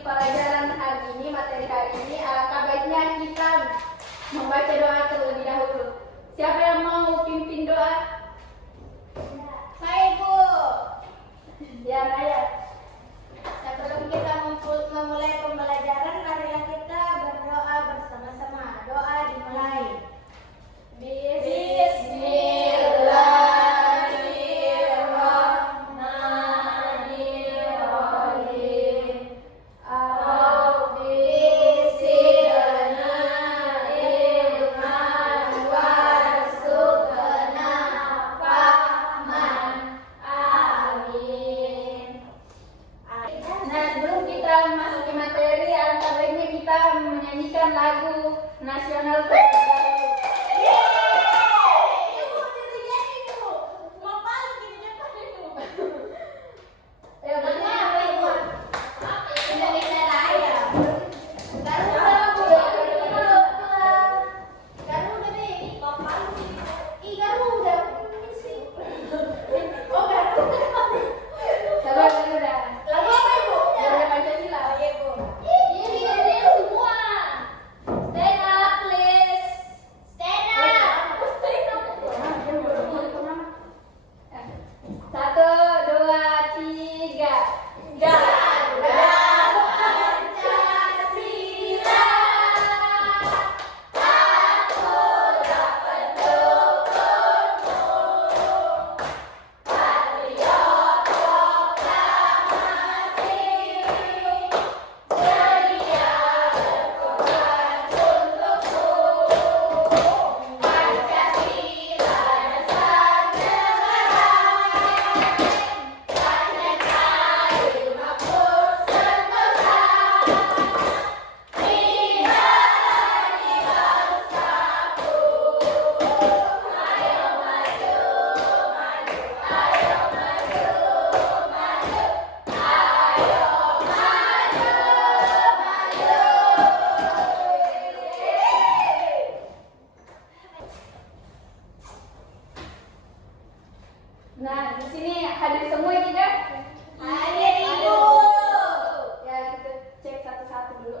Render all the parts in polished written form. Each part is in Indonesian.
pelajaran hari ini, materi hari ini, alangkah baiknya kita membaca doa terlebih dahulu. Siapa yang mau pimpin doa? Saya, Ibu. Ya, Naya. Sebelum kita memulai pembelajaran, marilah kita berdoa bersama-sama. Doa dimulai. Bismillahirrahmanirrahim. Nah, sebelum kita memasuki materi, alangkah baiknya kita menyanyikan lagu nasional terlebih dahulu. Ya, Indonesia Raya. Satu, dua, tiga. Garuda Pancasila, aku dapat pendukungmu. Patriot proklamasi, ceria berkorban untukmu. Pancasila dasar negara, nah, di sini hadir semua tidak? Hadir, Ibu. Ya, kita cek satu-satu dulu.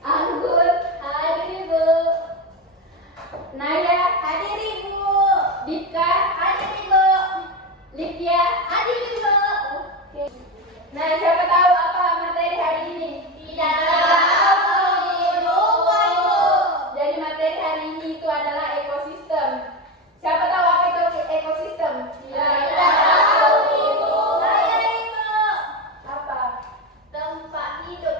Anggun, hadir, Ibu. Naya, hadir, Ibu. Dika, hadir, Ibu. Livia, hadir, Ibu. Oke. Nah, siapa tahu apa materi hari ini? Tidak tahu, Ibu. Jadi materi hari ini itu adalah ekosistem. Siapa tahu apa itu ekosistem? Tidak tahu, Ibu. Saya, Ibu. Apa? Tempat hidup.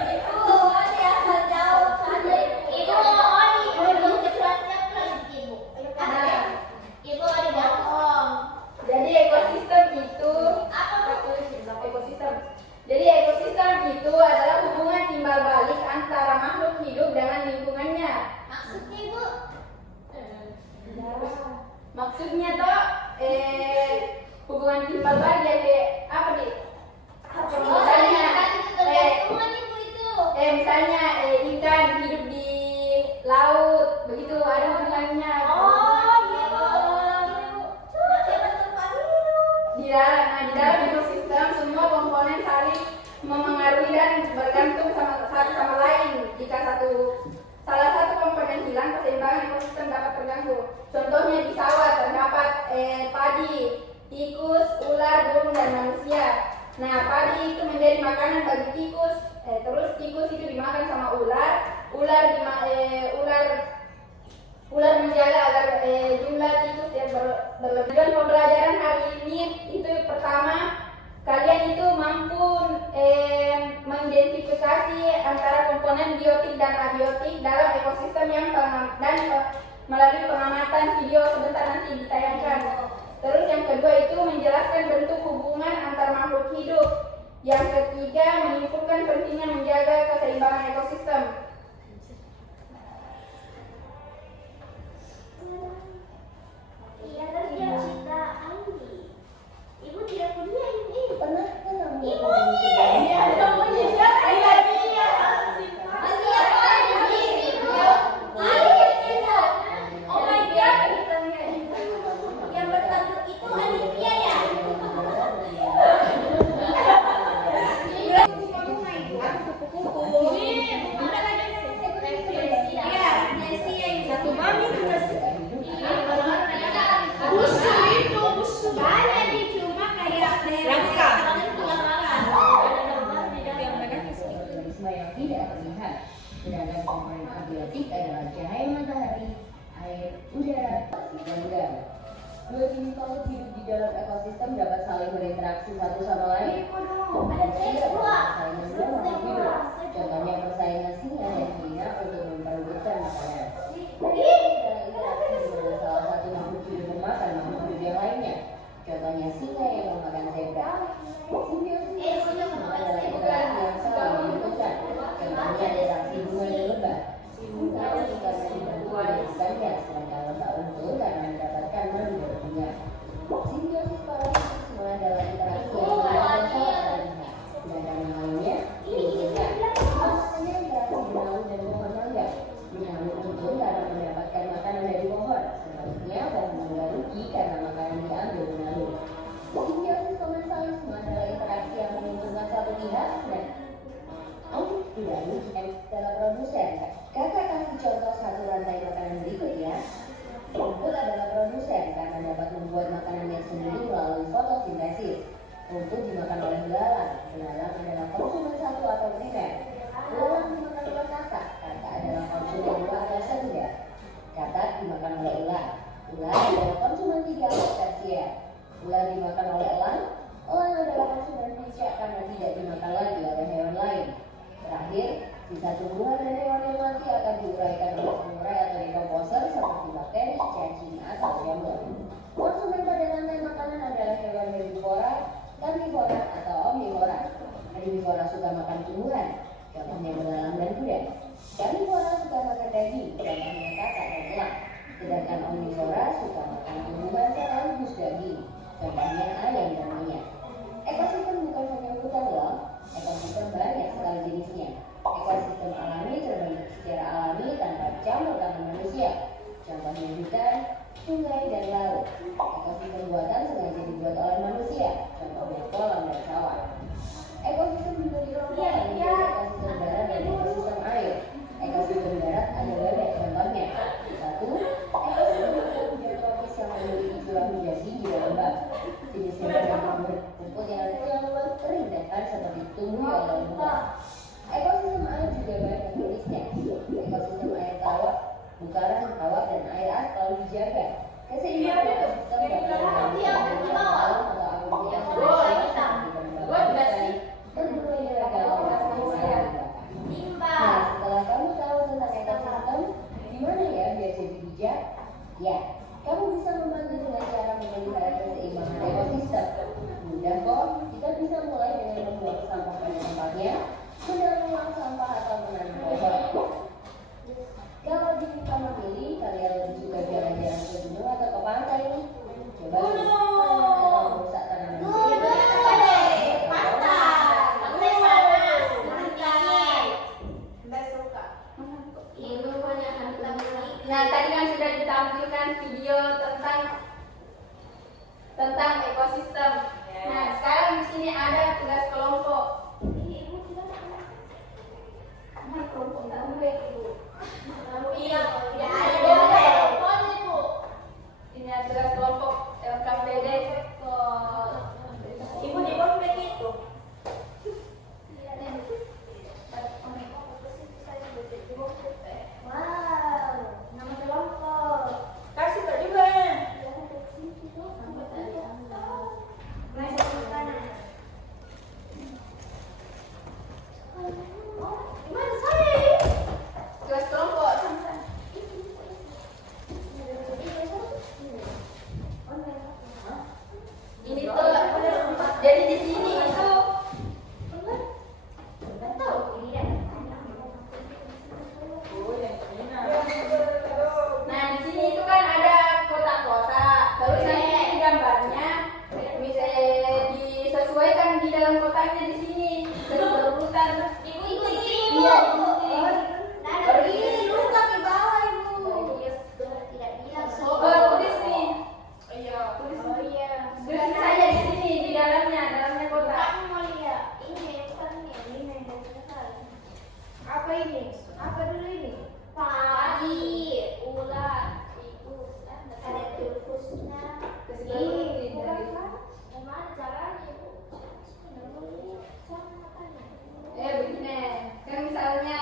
Ibu, Oni asal jauh saja. Ibu, Oni belum ceplas-ceplas, Ibu. Nah, Ibu Oni bohong. Jadi ekosistem itu apa? Ekosistem. Jadi ekosistem itu adalah hubungan timbal balik antara makhluk hidup dengan lingkungannya. Maksudnya, Ibu? Maksudnya toh hubungan timbal balik jadi apa nih? Misalnya misalnya ikan hidup di laut, begitu ada hubungannya. Di dalam ekosistem semua komponen saling memengaruhi dan bergantung satu sama lain. Jika salah satu komponen hilang, keseimbangan ekosistem dapat terganggu. Contohnya di sawah terdapat padi, tikus, ular, burung dan manusia. Nah, padi itu menjadi makanan bagi tikus. Terus tikus itu dimakan sama ular. Ular menjaga agar jumlah tikus yang berlebih. Dan pembelajaran hari ini itu pertama, kalian itu mampu mengidentifikasi antara komponen biotik dan abiotik dalam ekosistem dan melalui pengamatan video sebentar nanti ditayangkan. Terus yang kedua itu menjelaskan bentuk hubungan antar makhluk hidup. Yang ketiga menyimpulkan pentingnya menjaga keseimbangan ekosistem. Ibu tidak punya ini. Pernah Ibu ini. Ada punya. Iya. Masih apa sih? Oh my God. Yang bertanggung Abiotik adalah cahaya matahari, air, udara, dan udara. Dua jenis makhluk hidup di dalam ekosistem dapat saling berinteraksi satu sama lain. Dan tidak saling menjual makhluk hidup. Contohnya persaingan singa dan hina untuk memperebutkan makanan. Salah satu makhluk hidup memakan makhluk hidup yang lainnya. Contohnya singa yang memakan zebra. Simbiosis adalah interaksi yang saling membutuhkan. Contohnya interaksi bunga dan lebah. Bunga karena dibantu ganda, sedangkan lebah untung karena mendapatkan madu dari bunga. Simbiosis parasitis semua adalah interaksi yang saling terlihat. Sedangkan yang lainnya dibutuhkan. Contohnya interaksi benalu dan pohon mangga. Benalu untung karena mendapatkan makanan dari pohon. Sebaliknya pohon mangga rugi karena makanan diambil benalu. Simbiosis komensal semua adalah interaksi yang menguntungkan satu pihak dan tidak rugi dalam produsen. Kakak kasih contoh satu rantai makanan berikut ya. Rumput adalah produsen karena dapat membuat makanannya sendiri melalui fotosintesis. Rumput dimakan oleh belalang. Belalang adalah konsumen satu atau primer. Belalang dimakan oleh katak. Katak adalah konsumen dua atau sekunder. Katak dimakan oleh ular. Ular adalah konsumen tiga atau tersier. Ular dimakan oleh elang. Elang adalah konsumen puncak karena tidak dimakan lagi oleh hewan lain. Terakhir, sisa tumbuhan dan hewan yang mati akan diuraikan oleh pengurai atau dekomposer seperti bakteri, cacing, atau jamur. Konsumen pada rantai makanan adalah hewan herbivora, karnivora, atau omnivora. Herbivora suka makan tumbuhan, contohnya belalang dan kuda. Karnivora suka makan daging, contohnya katak dan elang. Sedangkan omnivora suka makan tumbuhan sekaligus daging, contohnya ayam dan monyet. Ekosistem bukan hanya hutan loh, ekosistem banyak sekali jenisnya. Ekosistem alami terbentuk secara alami tanpa campur tangan manusia. Contohnya hutan, sungai, dan laut. Ekosistem buatan sengaja dibuat oleh manusia. Contohnya kolam dan sawah. Ekosistem juga dikelompokkan menjadi ekosistem darat dan ekosistem air. Ekosistem darat ada banyak contohnya. 1. Ekosistem hujan tropis yang memiliki curah hujan tinggi dan lembab. Jenis yang rumput yang luas kering dan seperti tumbuh atau bunga. Ekosistem air juga banyak jenisnya. Ekosistem air tawar, bukaran, tawar, dan air aspal dijaga. Keseimbangan ekosistem dapat alam atau alam yang berdua diragam Nah, setelah kamu tahu tentang ekosistem, gimana ya biar jadi bijak? Ya, kamu bisa membantu dengan cara memelihara keseimbangan ekosistem. Mudah kok, kita bisa mulai dengan membuang sampah pada tempatnya, mendaur sampah atau menanam pohon. Kalau diminta memilih, kalian lebih suka jalan-jalan ke gunung atau ke pantai nih? Coba atau merusak tanaman. Nah, tadi kan sudah ditampilkan video tentang ekosistem. Nah, sekarang di sini ada tugas kelompok. Ini ibu tidak ada kelompok Iya, tidak ada kelompoknya ibu. Ini ada tugas kelompok LKPD. Ibu di komplek itu. Wow, nama kelompok. Kasih tak juga ya? Gimana saya ini? Tugas kelompok. Ini tuh, jadi di sini itu nggak tahu ini. Nah, di sini itu kan ada kotak-kotak. Terus nanti gambarnya disesuaikan di dalam kotaknya di sini. Berurutan. Ibu ikuti. Iya, ikuti. Nah, ini dulu ke bawah ibu. Tidak bilang. Tulis nih. Iya, tulis. Oh iya. Tulis saja di sini di dalamnya kotak. Kamu mau lihat? Ini bukan ini apa ini? Apa dulu ini? Padi, ular, ibu, ada tikusnya. Kesini, gimana caranya ibu? Begini, kan misalnya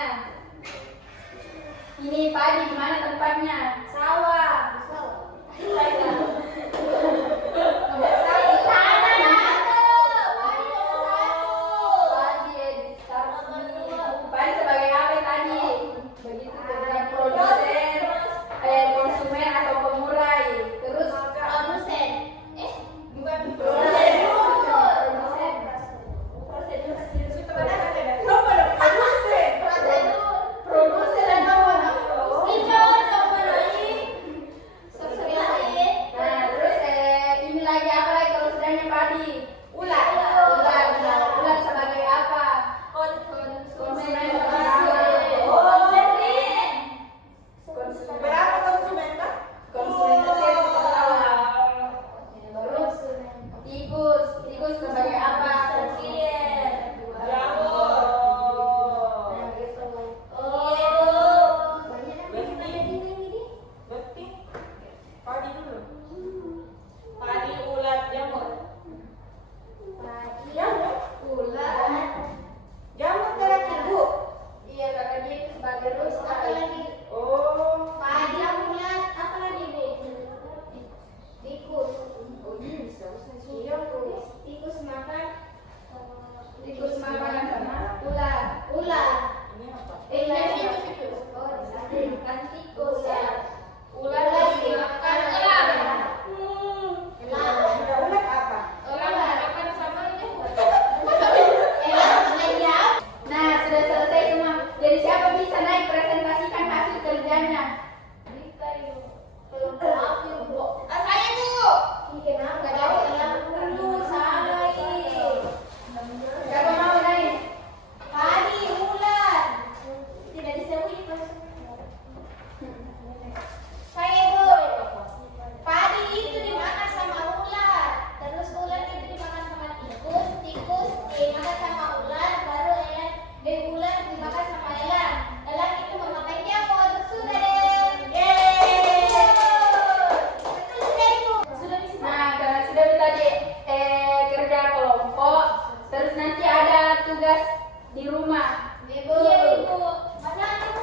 Di rumah. Ibu. Iya, Ibu. Mana Ibu?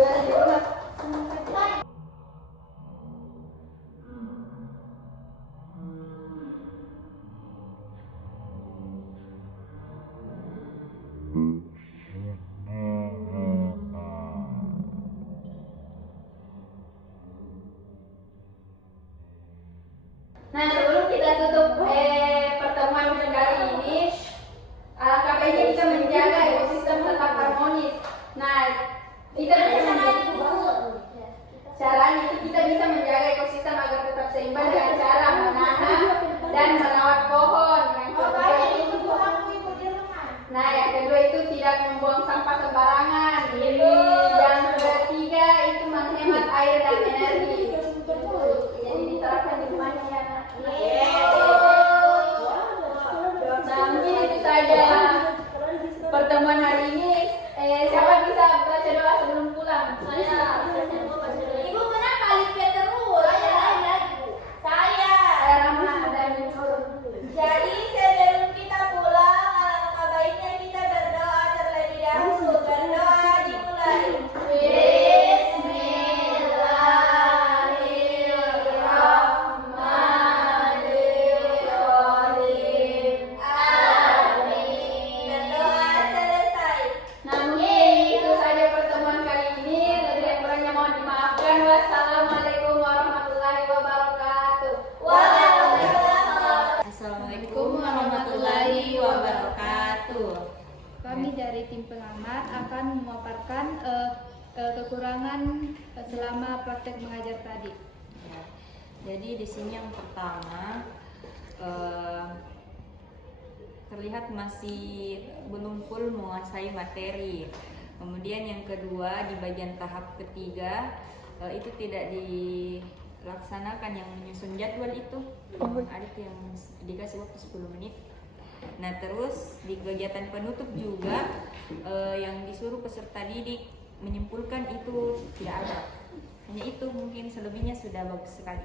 Ya, di rumah. Nah, sebelum kita tutup pertemuan kali ini, alangkah baiknya kita menjaga ekosistem tetap harmonis. Nah, kita bisa caranya itu kita bisa menjaga ekosistem agar tetap seimbang dengan cara menanam dan merawat pohon. Nah, yang kedua itu tidak membuang sampah sembarangan. Yang ketiga itu menghemat air dan energi. Jadi diterapkan di rumahnya ya. Nah, mungkin itu saja pertemuan hari ini. Siapa bisa baca doa sebelum pulang? Ibu kenapa lihat terus? Saya Rama dan Jadi sebelum kita pulang, alangkah baiknya kita berdoa terlebih dahulu. Berdoa dimulai. Bismillahirrahmanirrahim. Amin. Berdoa selesai. Nah, mungkin itu saja pertemuan kali ini. Lebih yang kurangnya mohon dimaafkan. Wassalamualaikum warahmatullahi wabarakatuh. Waalaikumsalam. Assalamualaikum warahmatullahi wabarakatuh. Kami dari tim pengamat akan memaparkan kekurangan selama praktek mengajar tadi. Ya. Jadi di sini yang pertama terlihat masih belum full menguasai materi. Kemudian yang kedua di bagian tahap ketiga itu tidak dilaksanakan yang menyusun jadwal itu. Ada yang dikasih waktu 10 menit. Nah terus di kegiatan penutup juga yang disuruh peserta didik menyimpulkan itu tidak ada. Hanya itu, mungkin selebihnya sudah bagus sekali.